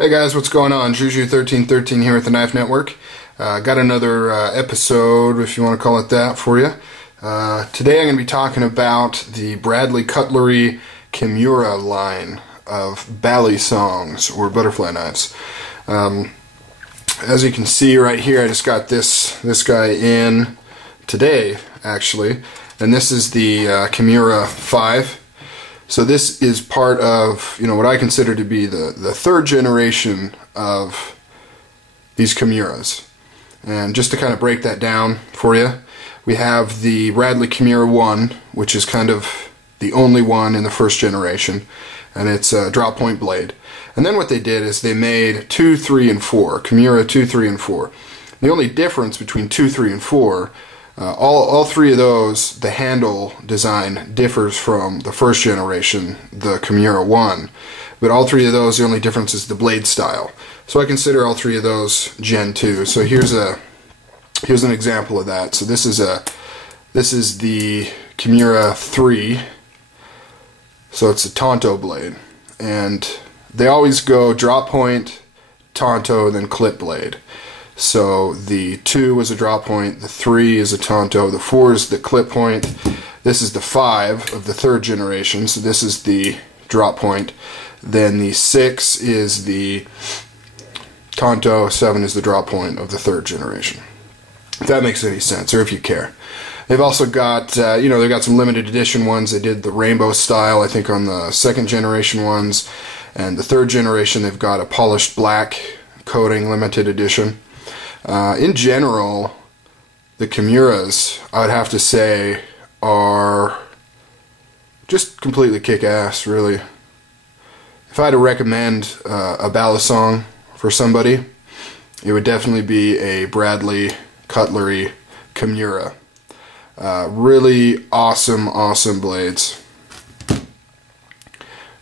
Hey guys, what's going on? Juju1313 here at the Knife Network. Got another episode, if you want to call it that, for you. Today I'm going to be talking about the Bradley Cutlery Kumura line of Balisongs, or butterfly knives. As you can see right here, I just got this guy in today, actually, and this is the Kumura 5. So this is part of, what I consider to be the third generation of these Kumuras. And just to kind of break that down for you, we have the Bradley Kumura 1, which is kind of the only one in the first generation, and it's a drop point blade. And then what they did is they made 2, 3, and 4, Kumura 2, 3, and 4. The only difference between 2, 3, and 4, all three of those, the handle design differs from the first generation, the Kumura 1. But all three of those, the only difference is the blade style. So I consider all three of those Gen 2. So here's an example of that. So this is the Kumura 3. So it's a Tonto blade. And they always go drop point, Tonto, then clip blade. So the 2 is a drop point, the 3 is a Tonto, the 4 is the clip point, this is the 5 of the third generation, so this is the drop point, then the 6 is the Tonto, 7 is the drop point of the third generation. If that makes any sense, or if you care. They've also got, they've got some limited edition ones. They did the rainbow style, I think, on the second generation ones, and the third generation they've got a polished black coating limited edition. In general, the Kumuras, I would have to say, are just completely kick-ass, really. If I had to recommend a Balisong for somebody, it would definitely be a Bradley Cutlery Kumura. Really awesome blades.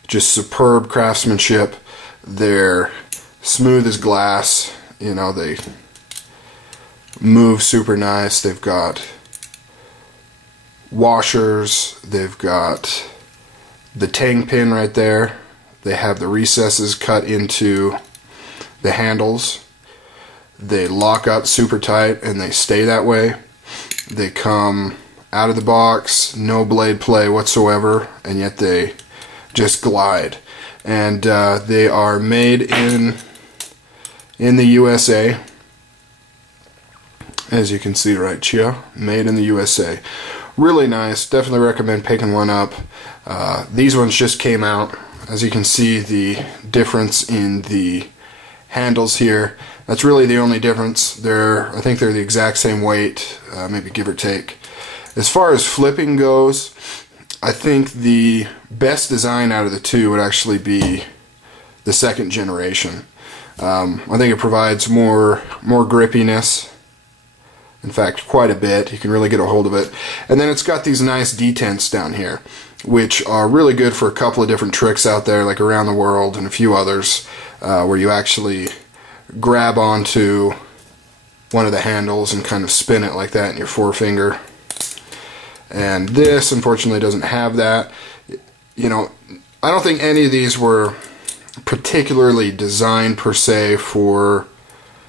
Just superb craftsmanship. They're smooth as glass. They move super nice. They've got washers, they've got the tang pin right there, they have the recesses cut into the handles, they lock up super tight and they stay that way. They come out of the box, no blade play whatsoever, and yet they just glide. And they are made in the USA. As you can see right here, made in the USA. Really nice, definitely recommend picking one up. These ones just came out. As you can see, the difference in the handles here, that's really the only difference. I think they're the exact same weight, maybe give or take. As far as flipping goes, I think the best design out of the two would actually be the second generation. I think it provides more grippiness. In fact, quite a bit. You can really get a hold of it. And then it's got these nice detents down here, which are really good for a couple of different tricks out there, like Around the World and a few others, where you actually grab onto one of the handles and kind of spin it like that in your forefinger. And this, unfortunately, doesn't have that. I don't think any of these were particularly designed per se for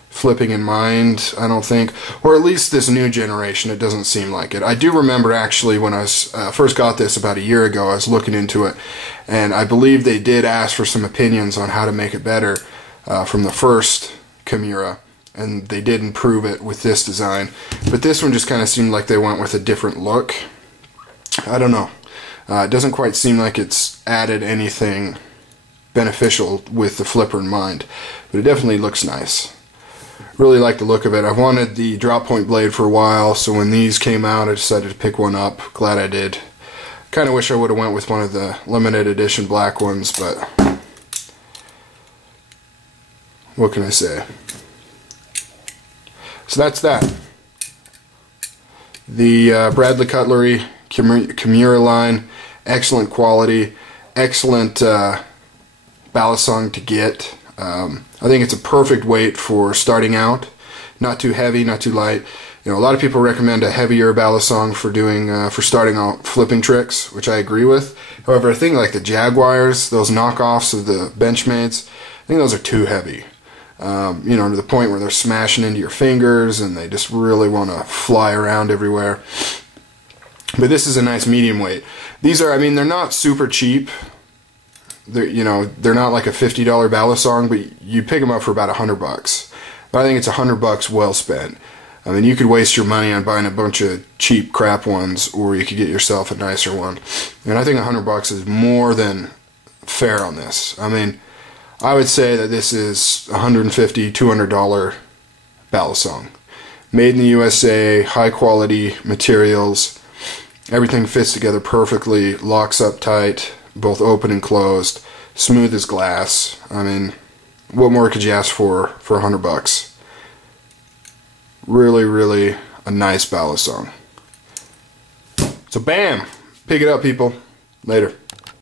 flipping in mind, I don't think, or at least this new generation, it doesn't seem like it. I do remember actually when I was, first got this about a year ago, I was looking into it, and I believe they did ask for some opinions on how to make it better from the first Kumura, and they did improve it with this design, but this one just kind of seemed like they went with a different look. I don't know. It doesn't quite seem like it's added anything beneficial with the flipper in mind, but it definitely looks nice. Really like the look of it. I've wanted the drop point blade for a while, so when these came out I decided to pick one up. Glad I did. Kind of wish I would have went with one of the limited edition black ones, but what can I say? So that's that. The Bradley Cutlery Kumura line, excellent quality, excellent Balisong to get. I think it's a perfect weight for starting out. Not too heavy, not too light. A lot of people recommend a heavier Balisong for starting out flipping tricks, which I agree with. However, a thing like the Jaguars, those knockoffs of the Benchmades, think those are too heavy. You know, to the point where they're smashing into your fingers and they just really want to fly around everywhere. But this is a nice medium weight. These are, I mean, they're not super cheap. They're, you know, they're not like a $50 Balisong, but you pick them up for about $100. But I think it's $100 well spent. I mean, you could waste your money on buying a bunch of cheap crap ones, or you could get yourself a nicer one. And I think $100 is more than fair on this. I mean, I would say that this is $150, $200 Balisong. Made in the USA, high quality materials. Everything fits together perfectly, locks up tight, both open and closed, smooth as glass. I mean, what more could you ask for $100? Really, really a nice Balisong. So bam! Pick it up, people. Later.